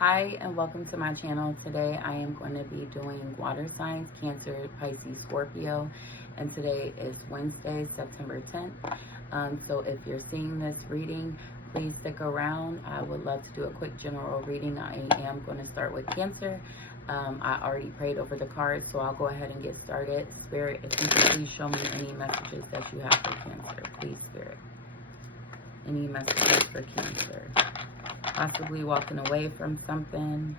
Hi and welcome to my channel. Today I am going to be doing water signs, Cancer, Pisces, Scorpio, and today is Wednesday, September 10th. So if you're seeing this reading, please stick around. I would love to do a quick general reading. I am going to start with Cancer. I already prayed over the cards, so I'll go ahead and get started. Spirit, if you could please show me any messages that you have for Cancer. Please, Spirit. Any messages for Cancer? Possibly walking away from something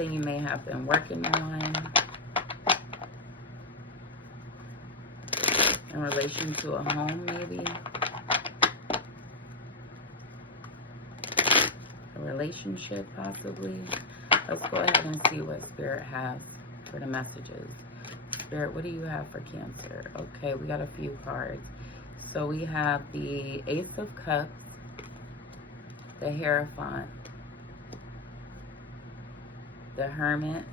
you may have been working on in relation to a home, maybe a relationship, possibly. Let's go ahead and see what Spirit has for the messages. Spirit, what do you have for Cancer? Okay, we got a few cards. So we have the Ace of Cups, the Hierophant, the Hermit,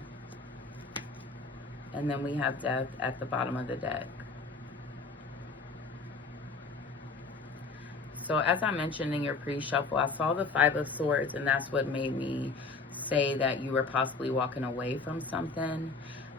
and then we have Death at the bottom of the deck. So as I mentioned in your pre-shuffle, I saw the Five of Swords, and that's what made me say that you were possibly walking away from something.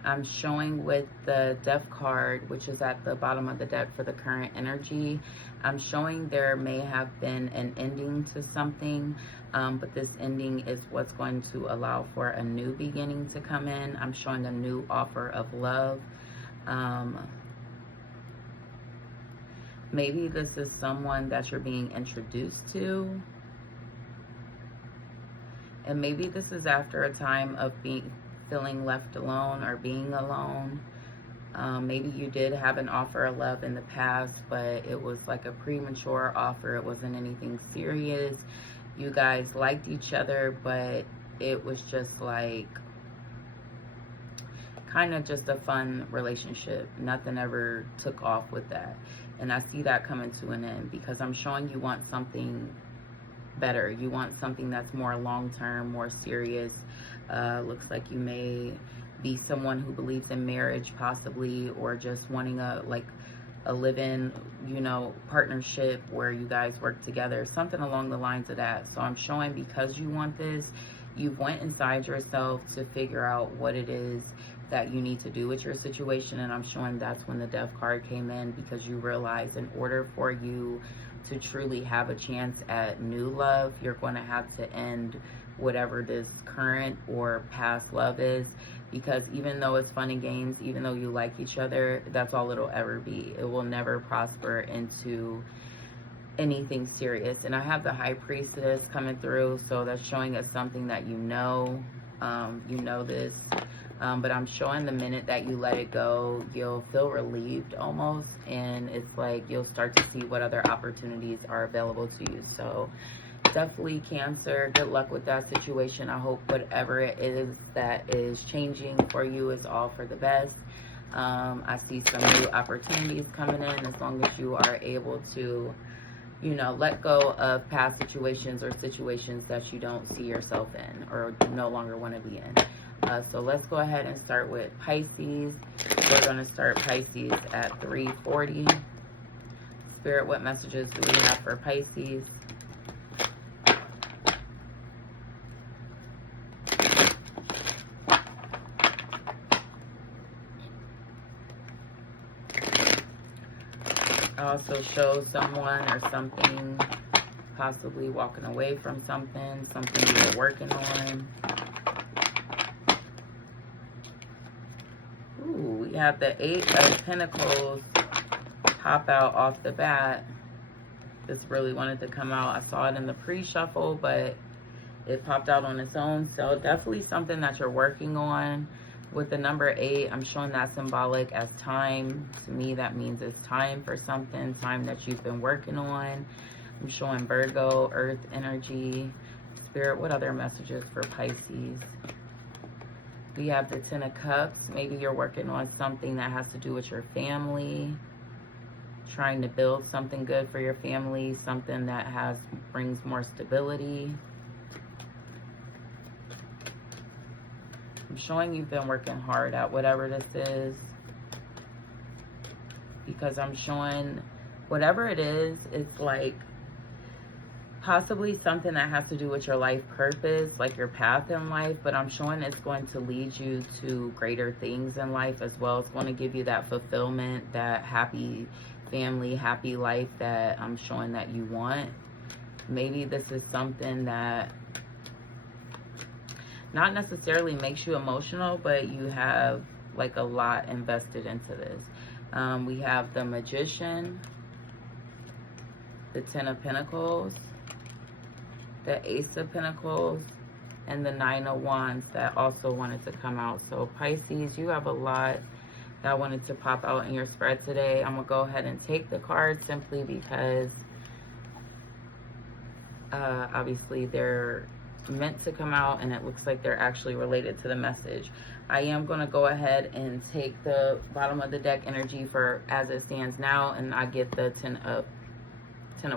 I'm showing with the Death card, which is at the bottom of the deck for the current energy. I'm showing there may have been an ending to something, but this ending is what's going to allow for a new beginning to come in. I'm showing a new offer of love. Maybe this is someone that you're being introduced to. And maybe this is after a time of feeling left alone or being alone. Maybe you did have an offer of love in the past, but it was like a premature offer. It wasn't anything serious. You guys liked each other, but it was just like kind of just a fun relationship. Nothing ever took off with that. And I see that coming to an end because I'm showing you want something better. You want something that's more long-term, more serious. Looks like you may be someone who believes in marriage, possibly, or just wanting a live-in, partnership where you guys work together, something along the lines of that. So I'm showing because you want this, you went inside yourself to figure out what it is that you need to do with your situation, and I'm showing that's when the Death card came in, because you realize in order for you to truly have a chance at new love, you're going to have to end whatever this current or past love is, because even though it's fun and games, even though you like each other, that's all it'll ever be. It will never prosper into anything serious. And I have the High Priestess coming through, so that's showing us something that you know this. But I'm showing the minute that you let it go, you'll feel relieved almost, and it's like you'll start to see what other opportunities are available to you. So definitely, Cancer, good luck with that situation. I hope whatever it is that is changing for you is all for the best. I see some new opportunities coming in, as long as you are able to, let go of past situations or situations that you don't see yourself in or no longer want to be in. So let's go ahead and start with Pisces. We're going to start Pisces at 340. Spirit, what messages do we have for Pisces? Also show someone or something possibly walking away from something you were working on. Ooh, we have the Eight of Pentacles pop out off the bat. This really wanted to come out. I saw it in the pre-shuffle, but it popped out on its own. So definitely something that you're working on. With the number 8, I'm showing that symbolic as time. To me, that means it's time for something, time that you've been working on. I'm showing Virgo, Earth energy. Spirit, what other messages for Pisces? We have the Ten of Cups. Maybe you're working on something that has to do with your family, trying to build something good for your family, something that brings more stability. I'm showing you've been working hard at whatever this is, because I'm showing whatever it is, it's like Possibly something that has to do with your life purpose, like your path in life, but I'm showing it's going to lead you to greater things in life as well. It's going to give you that fulfillment, that happy family, happy life that I'm showing that you want. Maybe this is something that not necessarily makes you emotional, but you have like a lot invested into this. We have the Magician, the Ten of Pentacles, the Ace of Pentacles, and the Nine of Wands that also wanted to come out. So Pisces, you have a lot that wanted to pop out in your spread today. I'm going to go ahead and take the cards simply because obviously they're meant to come out and it looks like they're actually related to the message. I am going to go ahead and take the bottom of the deck energy for as it stands now, and I get the Ten of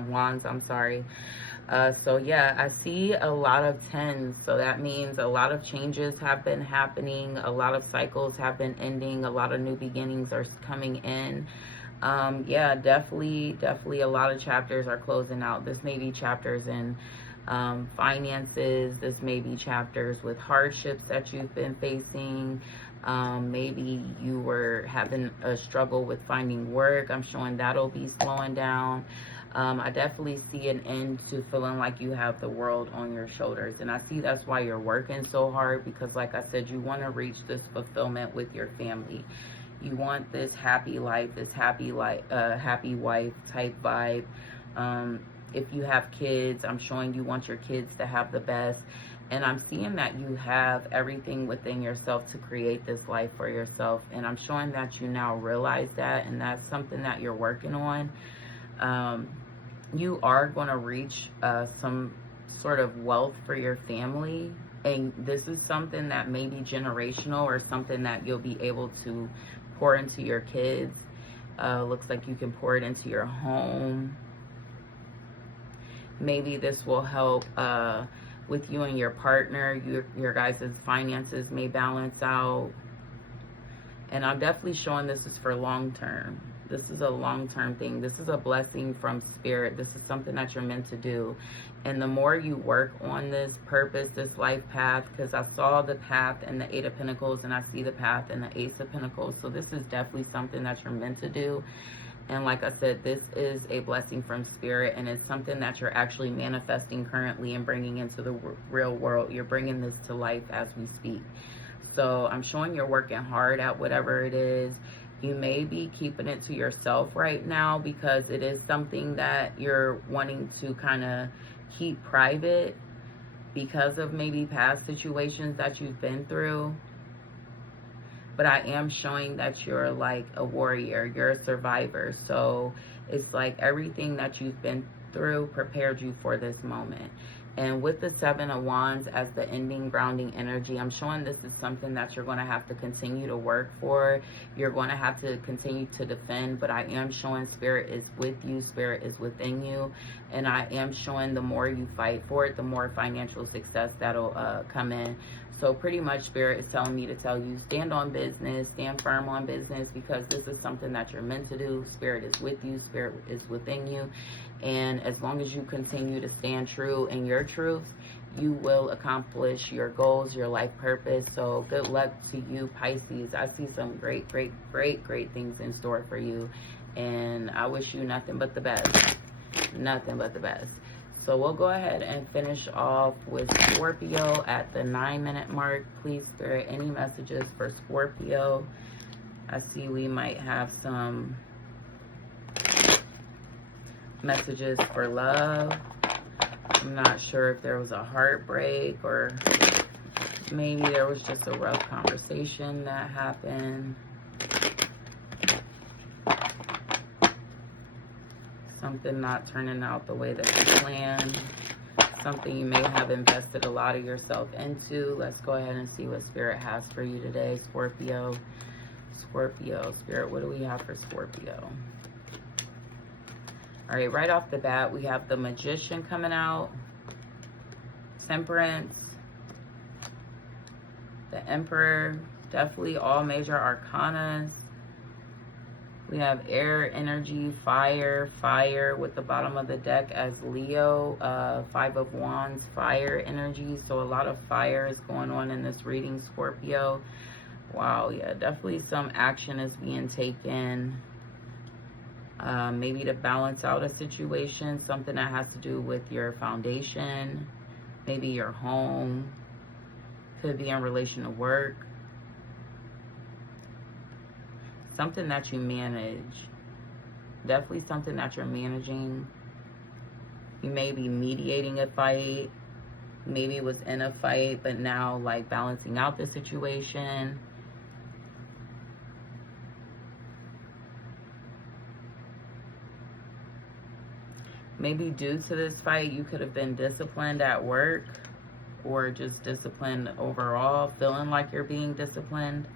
Wands, I'm sorry. So yeah, I see a lot of tens, so that means a lot of changes have been happening, a lot of cycles have been ending, a lot of new beginnings are coming in. Yeah, definitely a lot of chapters are closing out. This may be chapters in finances, this may be chapters with hardships that you've been facing. Maybe you were having a struggle with finding work. I'm showing that'll be slowing down. I definitely see an end to feeling like you have the world on your shoulders. And I see that's why you're working so hard, because like I said, you want to reach this fulfillment with your family. You want this happy life, this happy wife type vibe. If you have kids, I'm showing you want your kids to have the best. And I'm seeing that you have everything within yourself to create this life for yourself. And I'm showing that you now realize that, and that's something that you're working on. You are going to reach some sort of wealth for your family, and this is something that may be generational or something that you'll be able to pour into your kids. Looks like you can pour it into your home. Maybe this will help with you and your partner. Your guys' finances may balance out, and I'm definitely showing this is for long term. This is a long-term thing. This is a blessing from spirit. This is something that you're meant to do. And the more you work on this purpose, this life path, because I saw the path in the Eight of Pentacles and I see the path in the Ace of Pentacles. So this is definitely something that you're meant to do. And like I said, this is a blessing from spirit, and it's something that you're actually manifesting currently and bringing into the real world. You're bringing this to life as we speak. So I'm showing you're working hard at whatever it is. You may be keeping it to yourself right now because it is something that you're wanting to kind of keep private because of maybe past situations that you've been through. But I am showing that you're like a warrior. You're a survivor. So it's like everything that you've been through prepared you for this moment. And with the Seven of Wands as the ending grounding energy, I'm showing this is something that you're going to have to continue to work for. You're going to have to continue to defend, but I am showing spirit is with you, spirit is within you. And I am showing the more you fight for it, the more financial success that'll come in. So pretty much spirit is telling me to tell you, stand on business, stand firm on business, because this is something that you're meant to do. Spirit is with you, spirit is within you. And as long as you continue to stand true in your truths, you will accomplish your goals, your life purpose. So good luck to you, Pisces. I see some great things in store for you. And I wish you nothing but the best. Nothing but the best. So we'll go ahead and finish off with Scorpio at the 9-minute mark. Please, Spirit, any messages for Scorpio? I see we might have some messages for love. I'm not sure if there was a heartbreak or maybe there was just a rough conversation that happened. Something not turning out the way that you planned. Something you may have invested a lot of yourself into. Let's go ahead and see what Spirit has for you today, Scorpio. Scorpio, Spirit, what do we have for Scorpio? All right, right off the bat, we have the Magician coming out. Temperance. The Emperor. Definitely all major arcanas. We have air energy, fire with the bottom of the deck as Leo, 5 of Wands, fire energy. So a lot of fire is going on in this reading, Scorpio. Wow, yeah, definitely some action is being taken. Maybe to balance out a situation, something that has to do with your foundation, maybe your home, could be in relation to work. Something that you manage. Definitely something that you're managing. You may be mediating a fight. Maybe it was in a fight, but now like balancing out the situation. Maybe due to this fight, you could have been disciplined at work, or just disciplined overall, feeling like you're being disciplined.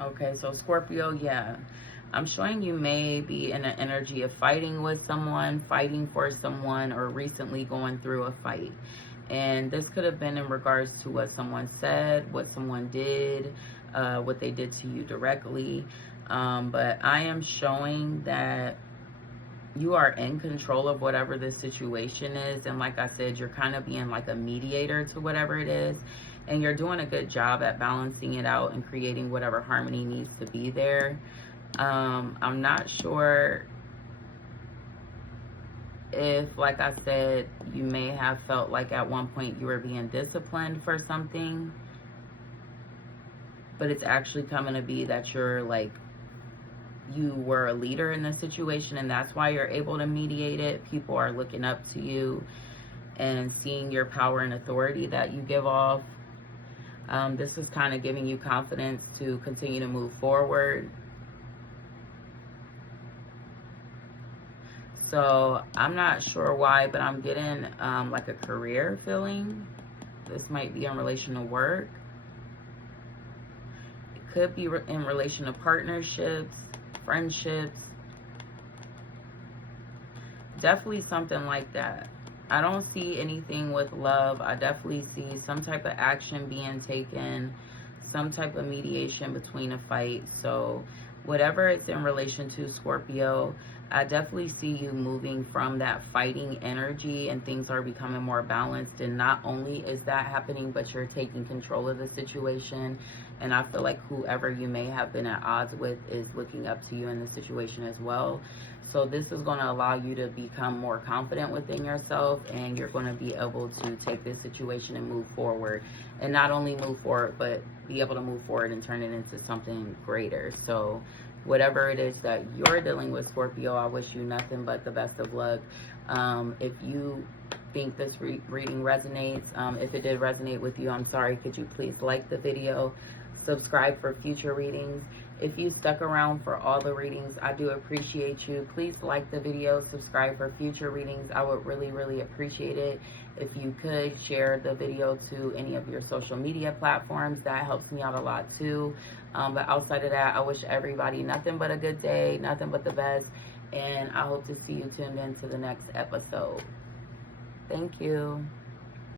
Okay, so Scorpio, yeah. I'm showing you may be in an energy of fighting with someone, fighting for someone, or recently going through a fight. And this could have been in regards to what someone said, what someone did, what they did to you directly. But I am showing that you are in control of whatever this situation is. And like I said, you're kind of being like a mediator to whatever it is. And you're doing a good job at balancing it out and creating whatever harmony needs to be there. I'm not sure if, like I said, you may have felt like at one point you were being disciplined for something. But it's actually coming to be that you're like, you were a leader in the situation, and that's why you're able to mediate it. People are looking up to you and seeing your power and authority that you give off. This is kind of giving you confidence to continue to move forward. So I'm not sure why, but I'm getting like a career feeling. This might be in relation to work. It could be in relation to partnerships, friendships. Definitely something like that. I don't see anything with love. I definitely see some type of action being taken, some type of mediation between a fight. So whatever it's in relation to, Scorpio, I definitely see you moving from that fighting energy, and things are becoming more balanced. And not only is that happening, but you're taking control of the situation. And I feel like whoever you may have been at odds with is looking up to you in the situation as well. So this is going to allow you to become more confident within yourself, and you're going to be able to take this situation and move forward. And not only move forward, but be able to move forward and turn it into something greater. So whatever it is that you're dealing with, Scorpio, I wish you nothing but the best of luck. If you think this reading resonates, if it did resonate with you, I'm sorry, could you please like the video, subscribe for future readings. If you stuck around for all the readings, I do appreciate you. Please like the video, subscribe for future readings. I would really, really appreciate it. If you could share the video to any of your social media platforms, that helps me out a lot too. But outside of that, I wish everybody nothing but a good day, nothing but the best. And I hope to see you tuned in to the next episode. Thank you.